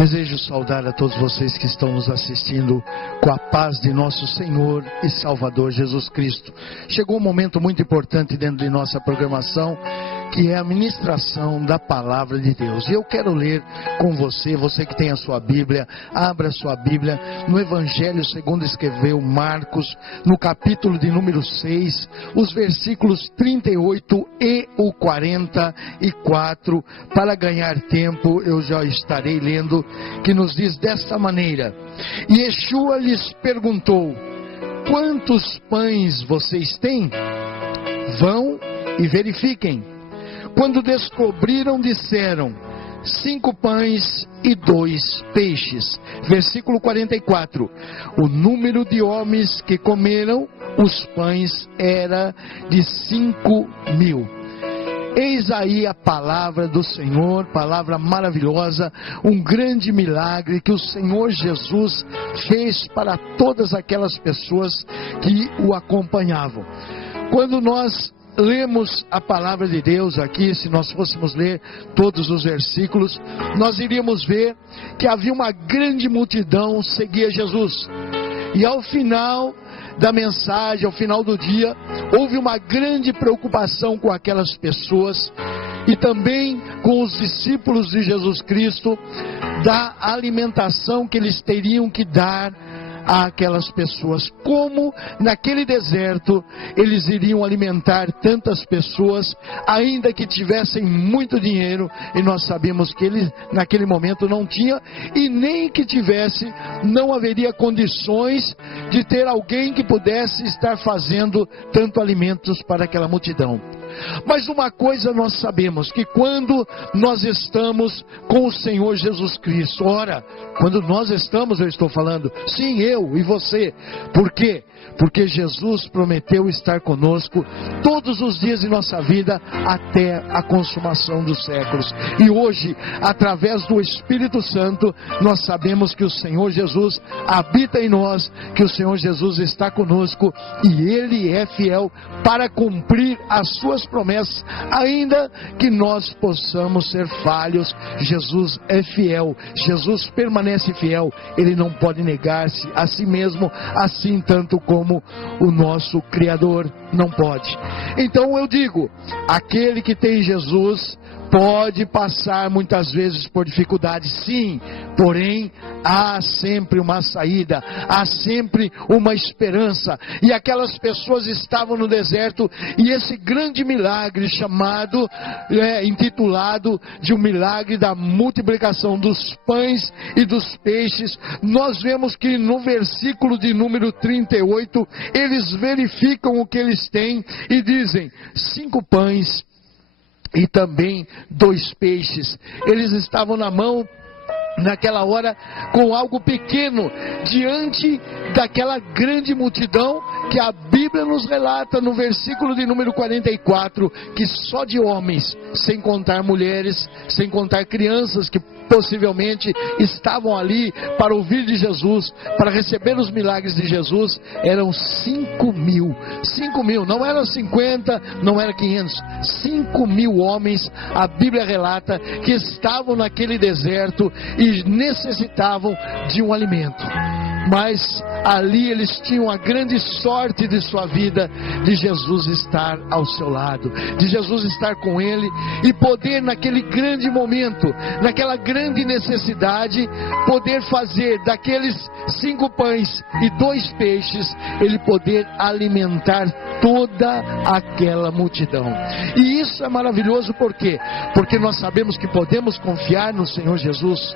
Desejo saudar a todos vocês que estão nos assistindo com a paz de nosso Senhor e Salvador Jesus Cristo. Chegou um momento muito importante dentro de nossa programação, que é a ministração da Palavra de Deus. E eu quero ler com você, você que tem a sua Bíblia, abra a sua Bíblia no Evangelho segundo escreveu Marcos, no capítulo de número 6, os versículos 38 e o 44. Para ganhar tempo, eu já estarei lendo, que nos diz desta maneira: E Yeshua lhes perguntou: quantos pães vocês têm? Vão e verifiquem. Quando descobriram, disseram: 5 pães e 2 peixes. Versículo 44. O número de homens que comeram os pães era de 5.000. Eis aí a palavra do Senhor, palavra maravilhosa, um grande milagre que o Senhor Jesus fez para todas aquelas pessoas que o acompanhavam. Quando nós lemos a palavra de Deus aqui, se nós fôssemos ler todos os versículos, nós iríamos ver que havia uma grande multidão que seguia Jesus. E ao final da mensagem, ao final do dia, houve uma grande preocupação com aquelas pessoas e também com os discípulos de Jesus Cristo, da alimentação que eles teriam que dar àquelas pessoas. Como naquele deserto eles iriam alimentar tantas pessoas, ainda que tivessem muito dinheiro, e nós sabemos que eles naquele momento não tinha, e nem que tivesse, não haveria condições de ter alguém que pudesse estar fazendo tanto alimentos para aquela multidão. Mas uma coisa nós sabemos, que quando nós estamos com o Senhor Jesus Cristo, ora, quando nós estamos, eu estou falando, sim, eu e você, por quê? Porque Jesus prometeu estar conosco todos os dias de nossa vida até a consumação dos séculos. E hoje, através do Espírito Santo, nós sabemos que o Senhor Jesus habita em nós, que o Senhor Jesus está conosco e Ele é fiel para cumprir as suas promessas, ainda que nós possamos ser falhos. Jesus é fiel, Jesus permanece fiel, Ele não pode negar-se a si mesmo, assim tanto como o nosso Criador não pode. Então eu digo, aquele que tem Jesus pode passar muitas vezes por dificuldades, sim, porém há sempre uma saída, há sempre uma esperança. E aquelas pessoas estavam no deserto, e esse grande milagre chamado, intitulado de um milagre da multiplicação dos pães e dos peixes, nós vemos que no versículo de número 38, eles verificam o que eles têm e dizem: 5 pães e também 2 peixes. Eles estavam na mão, naquela hora, com algo pequeno, diante daquela grande multidão, que a Bíblia nos relata no versículo de número 44, que só de homens, sem contar mulheres, sem contar crianças que possivelmente estavam ali para ouvir de Jesus, para receber os milagres de Jesus, eram 5.000. 5.000, não eram 50, não eram 500, 5.000 homens, a Bíblia relata, que estavam naquele deserto e necessitavam de um alimento. Mas ali eles tinham a grande sorte de sua vida, de Jesus estar ao seu lado, de Jesus estar com ele, e poder naquele grande momento, naquela grande necessidade, poder fazer daqueles 5 pães e 2 peixes, ele poder alimentar toda aquela multidão. E isso é maravilhoso, por quê? Porque nós sabemos que podemos confiar no Senhor Jesus.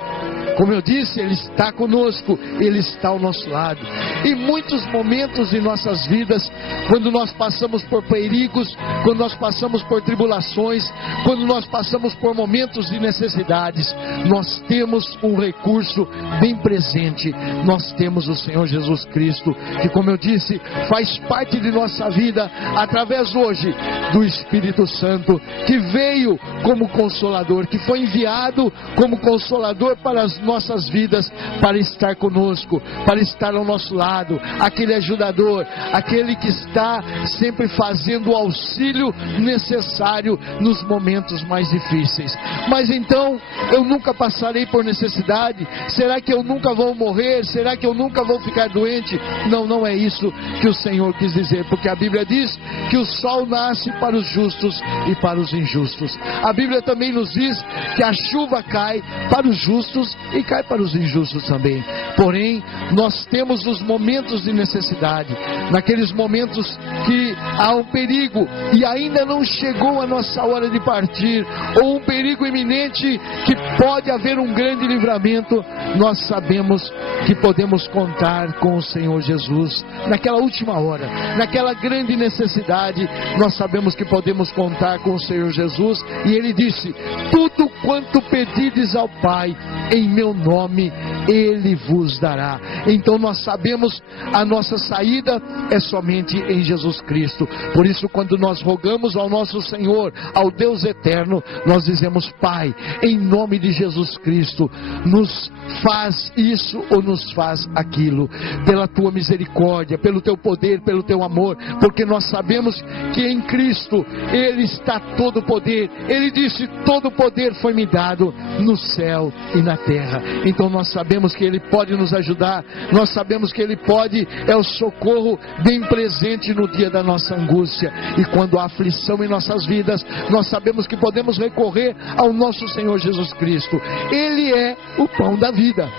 Como eu disse, Ele está conosco, Ele está ao nosso lado. Em muitos momentos de nossas vidas, quando nós passamos por perigos, quando nós passamos por tribulações, quando nós passamos por momentos de necessidades, nós temos um recurso bem presente. Nós temos o Senhor Jesus Cristo, que, como eu disse, faz parte de nossa vida, através hoje do Espírito Santo, que veio como Consolador, que foi enviado como Consolador para as nossas vidas para estar conosco, para estar ao nosso lado, aquele ajudador, aquele que está sempre fazendo o auxílio necessário nos momentos mais difíceis. Mas então, eu nunca passarei por necessidade? Será que eu nunca vou morrer? Será que eu nunca vou ficar doente? Não, não é isso que o Senhor quis dizer, porque a Bíblia diz que o sol nasce para os justos e para os injustos. A Bíblia também nos diz que a chuva cai para os justos e cai para os injustos também. Porém, nós temos os momentos de necessidade, naqueles momentos que há um perigo e ainda não chegou a nossa hora de partir, ou um perigo iminente que pode haver um grande livramento. Nós sabemos que podemos contar com o Senhor Jesus. Naquela última hora, naquela grande necessidade, nós sabemos que podemos contar com o Senhor Jesus. E Ele disse: tudo quanto pedides ao Pai em meu nome, Ele vos dará. Então nós sabemos, a nossa saída é somente em Jesus Cristo. Por isso, quando nós rogamos ao nosso Senhor, ao Deus eterno, nós dizemos: Pai, em nome de Jesus Cristo, nos faz isso ou nos faz aquilo, pela tua misericórdia, pelo teu poder, pelo teu amor, porque nós sabemos que em Cristo Ele está todo o poder. Ele disse: todo o poder foi me dado no céu e na terra. Então nós sabemos que Ele pode nos ajudar, nós sabemos que Ele pode, é o socorro bem presente no dia da nossa angústia. E quando há aflição em nossas vidas, nós sabemos que podemos recorrer ao nosso Senhor Jesus Cristo. Ele é o pão da vida.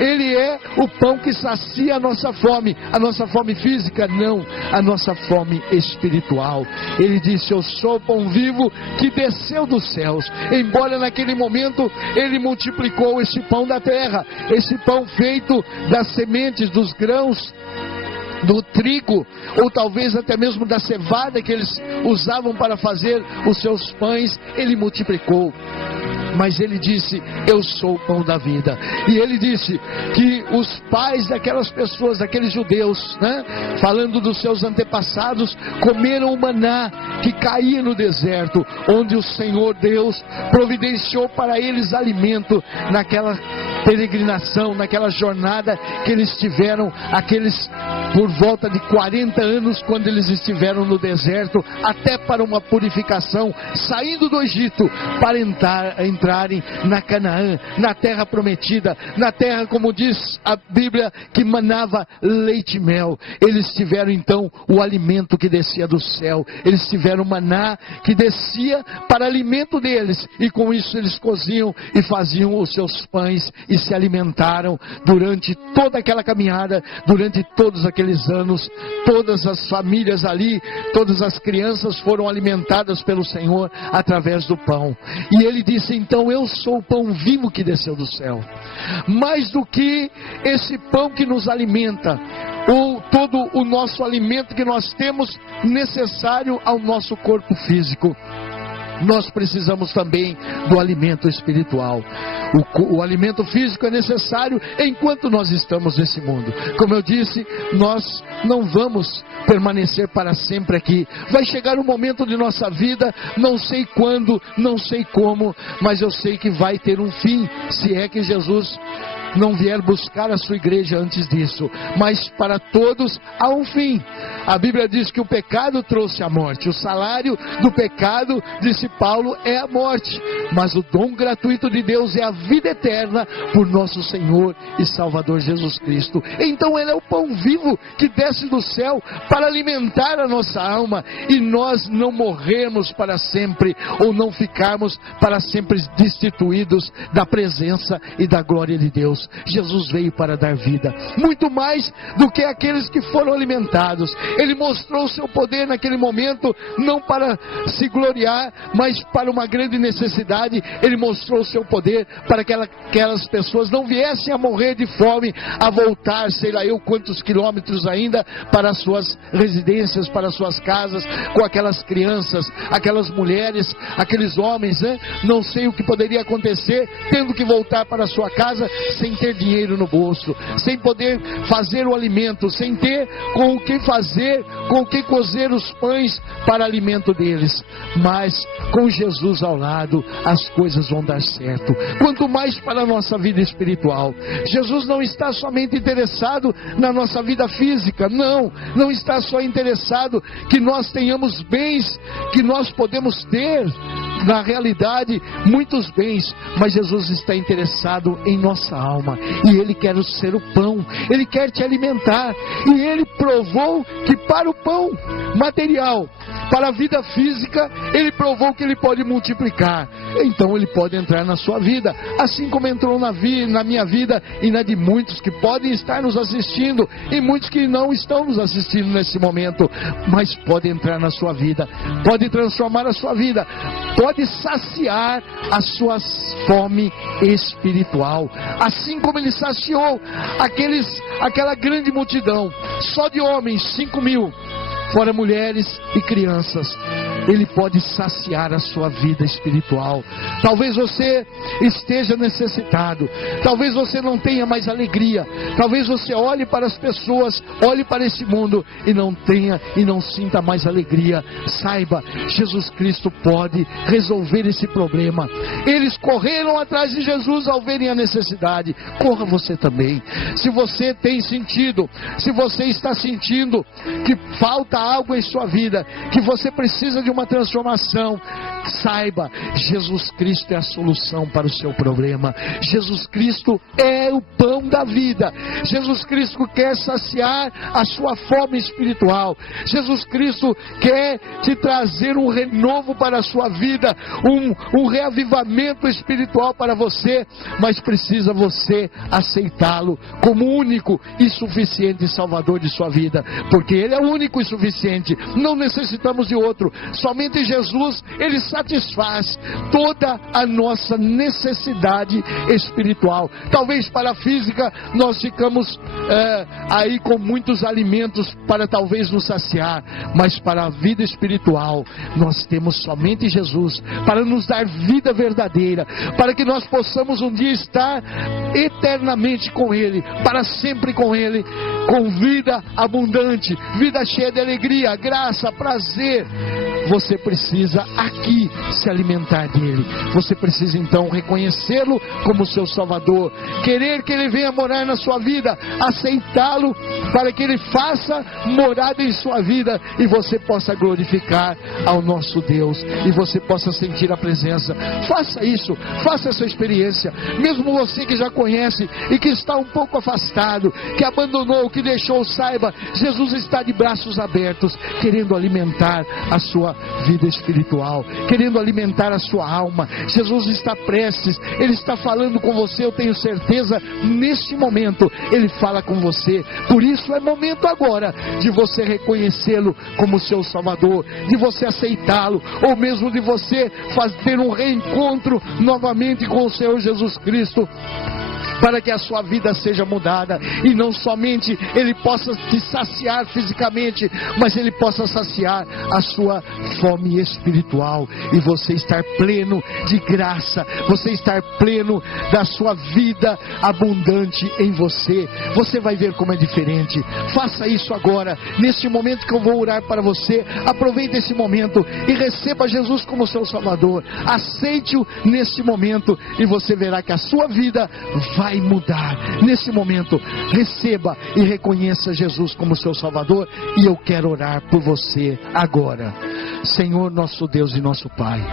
Ele é o pão que sacia a nossa fome física, não, a nossa fome espiritual. Ele disse: eu sou o pão vivo que desceu dos céus. Embora naquele momento Ele multiplicou esse pão da terra, esse pão feito das sementes, dos grãos, do trigo, ou talvez até mesmo da cevada que eles usavam para fazer os seus pães, Ele multiplicou. Mas Ele disse: eu sou o pão da vida. E Ele disse que os pais daquelas pessoas, daqueles judeus, falando dos seus antepassados, comeram o maná que caía no deserto, onde o Senhor Deus providenciou para eles alimento naquela peregrinação, naquela jornada que eles tiveram, aqueles por volta de 40 anos, quando eles estiveram no deserto, até para uma purificação, saindo do Egito para entrarem na Canaã, na terra prometida, na terra, como diz a Bíblia, que manava leite e mel. Eles tiveram então o alimento que descia do céu, eles tiveram maná que descia para alimento deles, e com isso eles coziam e faziam os seus pães e se alimentaram durante toda aquela caminhada, durante todos aqueles anos. Todas as famílias ali, todas as crianças foram alimentadas pelo Senhor através do pão. E Ele disse: então eu sou o pão vivo que desceu do céu. Mais do que esse pão que nos alimenta, todo o nosso alimento que nós temos necessário ao nosso corpo físico, nós precisamos também do alimento espiritual. O alimento físico é necessário enquanto nós estamos nesse mundo. Como eu disse, nós não vamos permanecer para sempre aqui. Vai chegar um momento de nossa vida, não sei quando, não sei como, mas eu sei que vai ter um fim, se é que Jesus não vier buscar a sua igreja antes disso. Mas para todos há um fim. A Bíblia diz que o pecado trouxe a morte. O salário do pecado, disse Paulo, é a morte. Mas o dom gratuito de Deus é a vida eterna por nosso Senhor e Salvador Jesus Cristo. Então Ele é o pão vivo que desce do céu para alimentar a nossa alma, e nós não morrermos para sempre, ou não ficarmos para sempre destituídos da presença e da glória de Deus. Jesus veio para dar vida, muito mais do que aqueles que foram alimentados. Ele mostrou o seu poder naquele momento, não para se gloriar, mas para uma grande necessidade. Ele mostrou o seu poder para que aquelas pessoas não viessem a morrer de fome, a voltar, sei lá eu quantos quilômetros ainda, para as suas residências, para as suas casas, com aquelas crianças, aquelas mulheres, aqueles homens, não sei o que poderia acontecer, tendo que voltar para a sua casa sem sem ter dinheiro no bolso, sem poder fazer o alimento, sem ter com o que fazer, com o que cozer os pães para alimento deles. Mas com Jesus ao lado, as coisas vão dar certo. Quanto mais para a nossa vida espiritual. Jesus não está somente interessado na nossa vida física, não está só interessado que nós tenhamos bens, que nós podemos ter, na realidade, muitos bens, mas Jesus está interessado em nossa alma, e Ele quer ser o pão, Ele quer te alimentar, e Ele provou que para o pão material, para a vida física, Ele provou que Ele pode multiplicar. Então Ele pode entrar na sua vida, assim como entrou na minha vida e na de muitos que podem estar nos assistindo, e muitos que não estão nos assistindo nesse momento, mas pode entrar na sua vida, pode transformar a sua vida, pode saciar a sua fome espiritual, assim como Ele saciou aquela grande multidão, só de homens, 5.000, fora mulheres e crianças. Ele pode saciar a sua vida espiritual. Talvez você esteja necessitado, talvez você não tenha mais alegria, talvez você olhe para as pessoas, olhe para esse mundo e não tenha e não sinta mais alegria. Saiba, Jesus Cristo pode resolver esse problema. Eles correram atrás de Jesus ao verem a necessidade. Corra você também. Se você tem sentido, se você está sentindo que falta algo em sua vida, que você precisa de uma transformação, saiba, Jesus Cristo é a solução para o seu problema. Jesus Cristo é o pão da vida. Jesus Cristo quer saciar a sua fome espiritual. Jesus Cristo quer te trazer um renovo para a sua vida, um reavivamento espiritual para você, mas precisa você aceitá-lo como único e suficiente Salvador de sua vida, porque Ele é o único e suficiente. Não necessitamos de outro. Somente Jesus, Ele satisfaz toda a nossa necessidade espiritual. Talvez para a física nós ficamos aí com muitos alimentos para talvez nos saciar, mas para a vida espiritual nós temos somente Jesus para nos dar vida verdadeira, para que nós possamos um dia estar eternamente com Ele, para sempre com Ele, com vida abundante, vida cheia de alegria, graça, prazer. Você precisa aqui se alimentar dele. Você precisa então reconhecê-lo como seu Salvador, querer que ele venha morar na sua vida, aceitá-lo para que ele faça morada em sua vida e você possa glorificar ao nosso Deus e você possa sentir a presença. Faça isso, faça essa experiência. Mesmo você que já conhece e que está um pouco afastado, que abandonou, que deixou, saiba, Jesus está de braços abertos, querendo alimentar a sua vida espiritual, querendo alimentar a sua alma. Jesus está prestes, Ele está falando com você, eu tenho certeza, neste momento, Ele fala com você. Por isso é momento agora de você reconhecê-lo como seu Salvador, de você aceitá-lo, ou mesmo de você fazer um reencontro novamente com o Senhor Jesus Cristo, para que a sua vida seja mudada, e não somente Ele possa te saciar fisicamente, mas Ele possa saciar a sua fome espiritual, e você estar pleno de graça, você estar pleno da sua vida abundante em você. Você vai ver como é diferente. Faça isso agora, neste momento que eu vou orar para você. Aproveite esse momento e receba Jesus como seu Salvador. Aceite-o neste momento e você verá que a sua vida vai mudar. Nesse momento, receba e reconheça Jesus como seu Salvador, e eu quero orar por você agora. Senhor, nosso Deus e nosso Pai,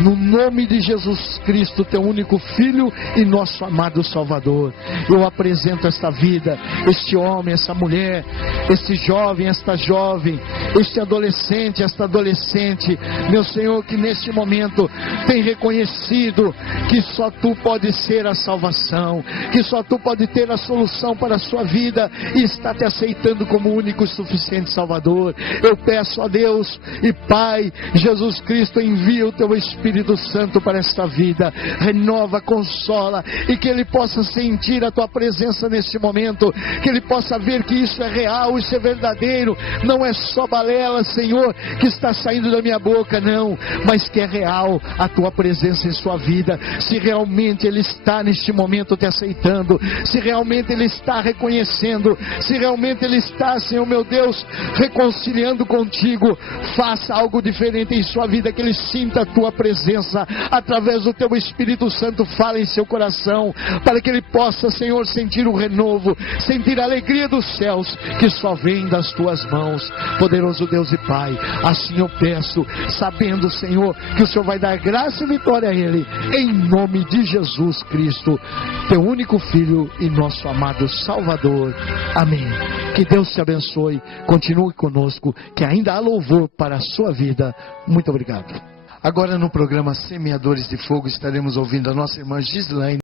no nome de Jesus Cristo, teu único Filho e nosso amado Salvador, eu apresento esta vida, este homem, essa mulher, este jovem, esta jovem, este adolescente, esta adolescente, meu Senhor, que neste momento tem reconhecido que só Tu pode ser a salvação, que só Tu pode ter a solução para a sua vida, e está te aceitando como único e suficiente Salvador. Eu peço a Deus e Pai, Jesus Cristo, envia o Teu Espírito Espírito Santo para esta vida. Renova, consola, e que ele possa sentir a tua presença neste momento, que ele possa ver que isso é real, isso é verdadeiro, não é só balela, Senhor, que está saindo da minha boca, não, mas que é real a tua presença em sua vida. Se realmente ele está neste momento te aceitando, se realmente ele está reconhecendo, se realmente ele está, Senhor meu Deus, reconciliando contigo, faça algo diferente em sua vida, que ele sinta a tua presença através do teu Espírito Santo. Fala em seu coração, para que ele possa, Senhor, sentir o renovo, sentir a alegria dos céus, que só vem das tuas mãos, poderoso Deus e Pai. Assim eu peço, sabendo, Senhor, que o Senhor vai dar graça e vitória a ele, em nome de Jesus Cristo, teu único Filho e nosso amado Salvador. Amém. Que Deus te abençoe, continue conosco, que ainda há louvor para a sua vida. Muito obrigado. Agora no programa Semeadores de Fogo estaremos ouvindo a nossa irmã Gislaine.